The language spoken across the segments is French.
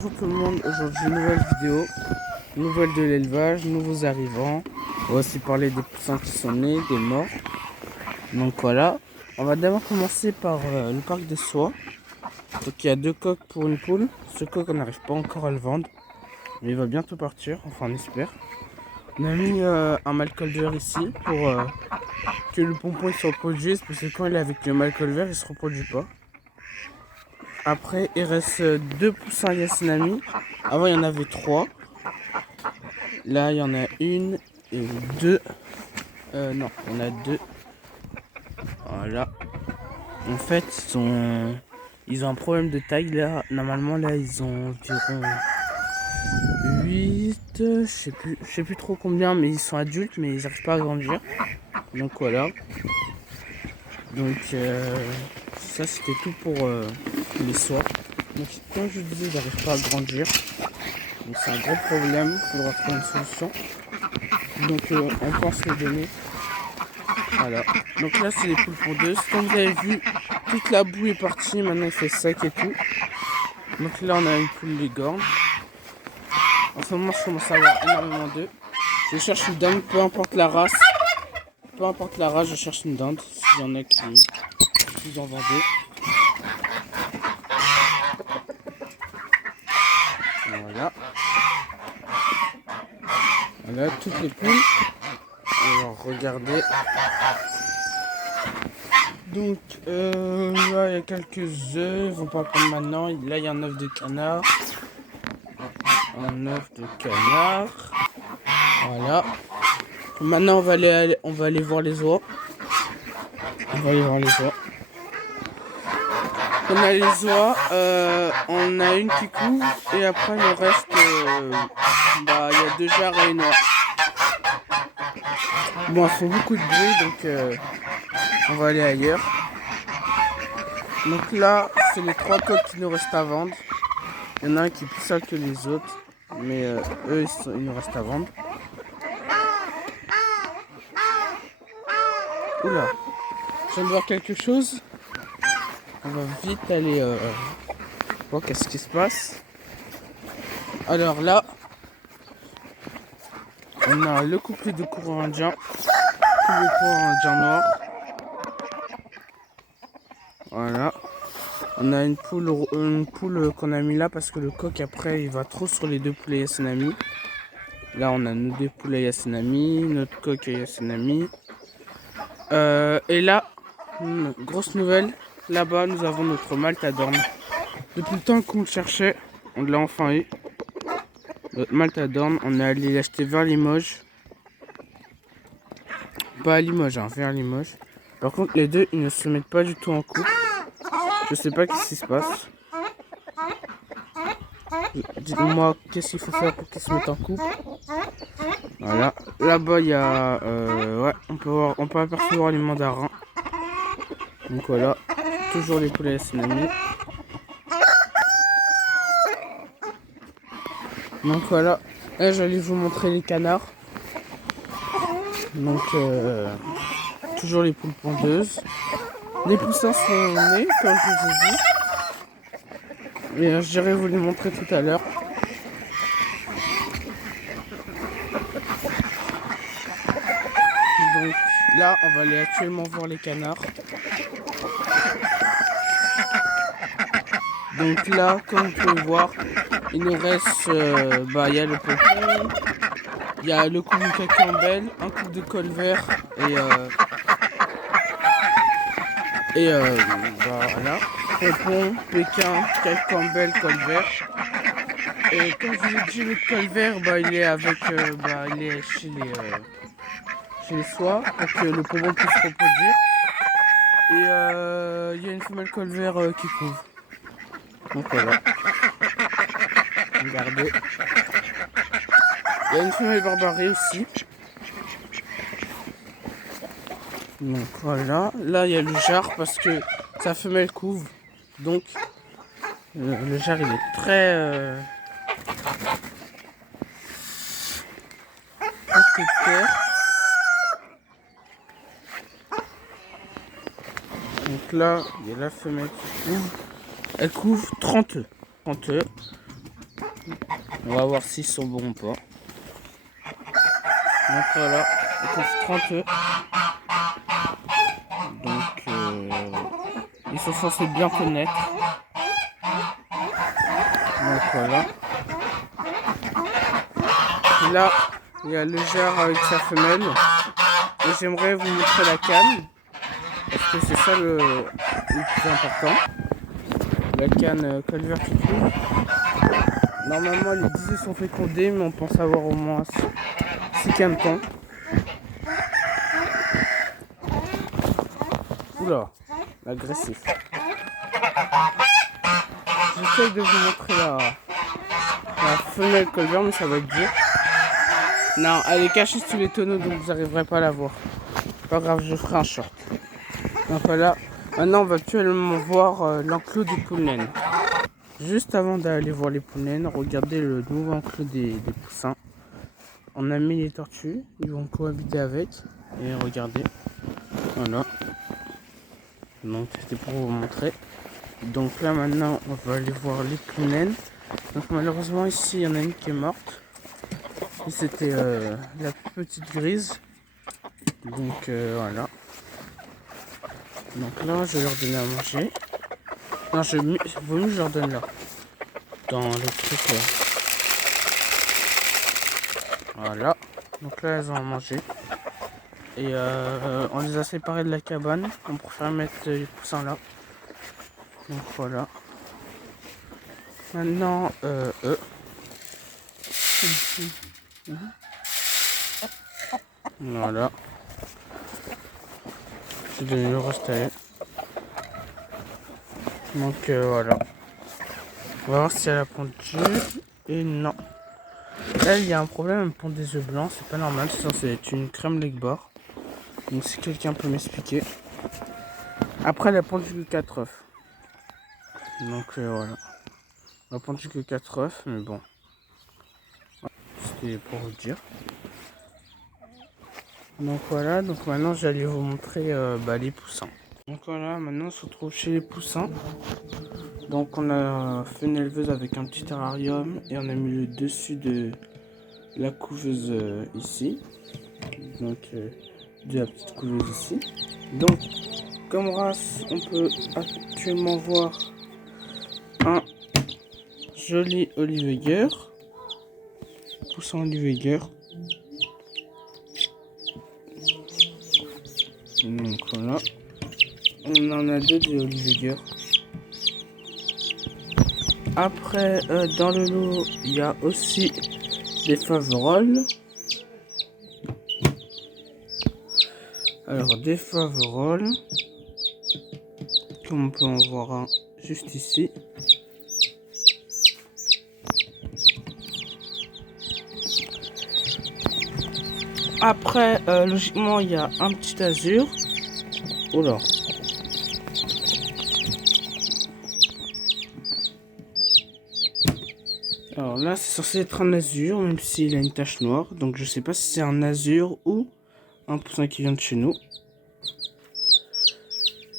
Bonjour tout le monde, aujourd'hui nouvelle vidéo, nouvelle de l'élevage, nouveaux arrivants. On va aussi parler des poussins qui sont nés, des morts. Donc voilà, on va d'abord commencer par le parc de soie. Donc il y a 2 coques pour une poule. Ce coq on n'arrive pas encore à le vendre, mais il va bientôt partir, enfin on espère. On a mis un mâle colvert ici pour que le pompon il se reproduise, parce que quand il est avec le mâle colvert il se reproduit pas. Après, il reste 2 poussins Yasinami. Avant, il y en avait 3. Là, il y en a une et 2. Non, il y en a 2. Voilà. En fait, ils ont un problème de taille. Là, normalement, là, ils ont environ 8. Je sais plus trop combien, mais ils sont adultes, mais ils n'arrivent pas à grandir. Donc voilà. Donc, ça, c'était tout pour les soies. Donc, comme je disais, ils n'arrivent pas à grandir. Donc c'est un gros problème, il faudra trouver une solution. Donc on pense les donner. Voilà. Donc là c'est les poules pondeuses. Comme vous avez vu, toute la boue est partie, maintenant il fait sec et tout. Donc là on a une poule licorne. En ce moment je commence à avoir énormément d'œufs. Je cherche une dinde, peu importe la race. Peu importe la race, je cherche une dinde. S'il y en a qui en vendaient. Voilà. Voilà toutes les poules. Alors regardez. Donc là il y a quelques œufs, ils vont pas prendre maintenant. Là il y a un œuf de canard. Un œuf de canard. Voilà. Maintenant on va aller voir les oies. On va aller voir les oies. On a les oies, on a une qui couvre et après le reste, bah il y a 2 jarres et une oie. Bon, elles font beaucoup de bruit donc on va aller ailleurs. Donc là, c'est les 3 coques qui nous restent à vendre. Il y en a un qui est plus sale que les autres, mais eux ils nous restent à vendre. Oula, je viens de voir quelque chose. On va vite aller voir qu'est-ce qui se passe. Alors là, on a le couplet de courant indien, le courant indien noir. Voilà. On a une poule qu'on a mis là parce que le coq après il va trop sur les 2 poulets Yasinami. Là on a nos 2 poulets Yasinami, notre coq Yasinami. Et là, grosse nouvelle, là-bas nous avons notre Maltadorn. Depuis le temps qu'on le cherchait, on l'a enfin eu. Notre Maltadorn, on est allé l'acheter vers Limoges. Pas à Limoges, hein, vers Limoges. Par contre les deux ils ne se mettent pas du tout en couple. Je sais pas ce qui se passe. Dites-moi qu'est-ce qu'il faut faire pour qu'ils se mettent en couple. Voilà. Là-bas il y a ouais, on peut apercevoir les mandarins. Donc voilà, toujours les poulets Yasinami. Donc voilà, là j'allais vous montrer les canards. Donc toujours les poules pondeuses. Les poussins sont nés, comme je vous ai dit. Et je dirais vous les montrer tout à l'heure. Donc là, on va aller actuellement voir les canards. Donc là, comme vous pouvez voir, il nous reste, il y a le pompon, il y a le couple de Campbell, un couple de colvert voilà, pompon, Pékin, Campbell, colvert. Et comme je vous l'ai dit, le colvert, il est avec, il est chez les soies pour que le pompon puisse se reproduire. Et il y a une femelle colvert qui couvre. Donc voilà. Regardez. Il y a une femelle barbarée aussi. Donc voilà. Là il y a le jar parce que sa femelle couvre. Donc le jar il est très protecteur. Donc là il y a la femelle qui couvre. Elle couvre 30 œufs. 30 œufs. On va voir s'ils sont bons ou pas. Donc voilà, il coûte 30 œufs. Donc ils sont censés bien connaître. Donc voilà. Et là, il y a le jar avec sa femelle. Et j'aimerais vous montrer la canne. Parce que c'est ça le plus important. La canne colverticule. Normalement les 10 œufs sont fécondés, mais on pense avoir au moins 6 canetons. Oula, agressif. J'essaye de vous montrer la femelle colvert, mais ça va être dur. Non, elle est cachée sous les tonneaux, donc vous n'arriverez pas à la voir. Pas grave, je ferai un short. Donc voilà, maintenant on va actuellement voir l'enclos des poules naines. Juste avant d'aller voir les poules naines, regardez le nouveau enclos des poussins. On a mis les tortues, ils vont cohabiter avec. Et regardez, voilà. Donc c'était pour vous montrer. Donc là maintenant on va aller voir les poules naines. Donc malheureusement ici il y en a une qui est morte. Et c'était la petite grise. Donc voilà. Donc là je vais leur donner à manger. Non, vaut mieux que je leur donne là. Dans le truc là. Voilà. Donc là elles ont à manger. Et on les a séparés de la cabane. On préfère mettre les poussins là. Donc voilà. Maintenant eux. Voilà. J'ai donné le reste à eux. Donc voilà. On va voir si elle a pondu. Et non. Là il y a un problème, elle pond des œufs blancs. C'est pas normal, c'est censé être une crème leg bar. Donc si quelqu'un peut m'expliquer. Après elle a pondu que 4 œufs. Donc voilà. Elle a pondu que 4 œufs, mais bon. C'était pour vous dire. Donc voilà, donc maintenant j'allais vous montrer les poussins. Donc voilà, maintenant on se retrouve chez les poussins. Donc on a fait une éleveuse avec un petit terrarium et on a mis le dessus de la couveuse ici. Donc de la petite couveuse ici. Donc comme race, on peut actuellement voir un joli Oliveger, poussin Oliveger. Donc voilà, on en a deux des Oliveger. Après, dans le lot, il y a aussi des faverolles. Alors, des faverolles, comme on peut en voir un juste ici. Après, logiquement, il y a un petit azur. Oula. Alors là, c'est censé être un azur, même s'il a une tache noire. Donc je sais pas si c'est un azur ou un poussin qui vient de chez nous.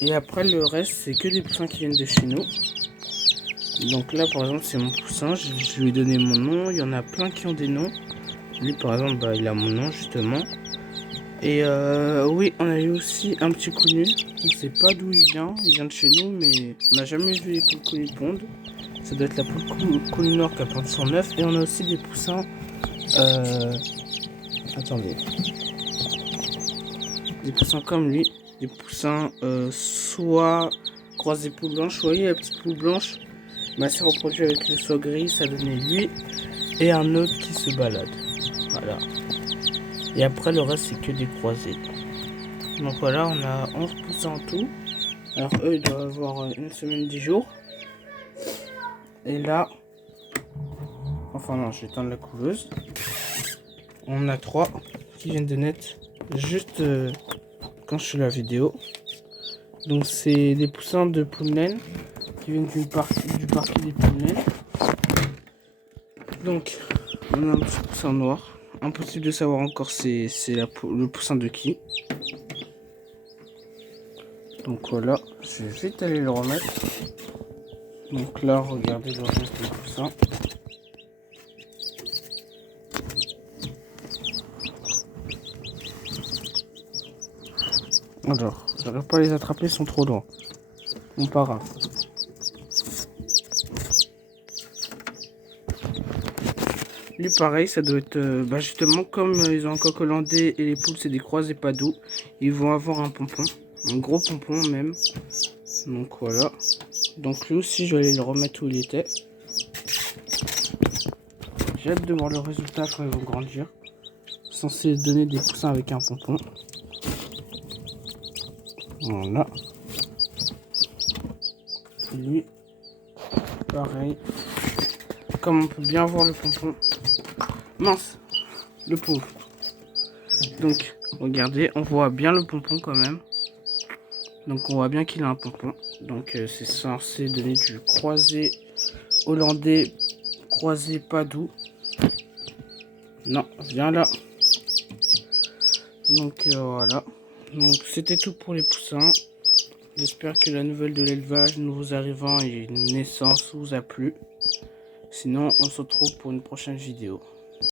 Et après, le reste, c'est que des poussins qui viennent de chez nous. Donc là, par exemple, c'est mon poussin. Je lui ai donné mon nom. Il y en a plein qui ont des noms. Lui, par exemple, il a mon nom, justement. Et oui, on a eu aussi un petit connu. On sait pas d'où il vient. Il vient de chez nous, mais on n'a jamais vu les poules connues pondre. Ça doit être la poule connu noire qui a pondu son œuf. Et on a aussi des poussins. Attendez. Des poussins comme lui. Des poussins soit croisés poules blanches. Vous voyez la petite poule blanche, elle s'est reproduit avec le soie gris. Ça donnait lui. Et un autre qui se balade. Voilà. Et après le reste c'est que des croisés. Donc voilà, on a 11 poussins en tout. Alors eux ils doivent avoir une semaine 10 jours. Et là, enfin non, je vais éteindre la couveuse. On a 3 qui viennent de naître juste quand je fais la vidéo. Donc c'est des poussins de poules naines qui viennent du parc des poules naines. Donc on a un petit poussin noir. Impossible de savoir encore c'est le poussin de qui. Donc voilà, je vais vite aller le remettre. Donc là, regardez le reste des poussins. Alors, j'arrive pas à les attraper, ils sont trop loin. Bon, pas grave. Lui, pareil, ça doit être... justement, comme ils ont un coq hollandais et les poules, c'est des croisés Padoue, ils vont avoir un pompon. Un gros pompon, même. Donc, voilà. Donc, lui aussi, je vais aller le remettre où il était. J'ai hâte de voir le résultat quand ils vont grandir. Censé donner des poussins avec un pompon. Voilà. Et lui, pareil. Comme on peut bien voir le pompon. Mince, le pauvre. Donc, regardez, on voit bien le pompon quand même. Donc, on voit bien qu'il a un pompon. Donc, c'est censé donner du croisé hollandais, croisé Padoue. Non, viens là. Donc, voilà. Donc, c'était tout pour les poussins. J'espère que la nouvelle de l'élevage, nouveaux arrivants et naissance vous a plu. Sinon, on se retrouve pour une prochaine vidéo.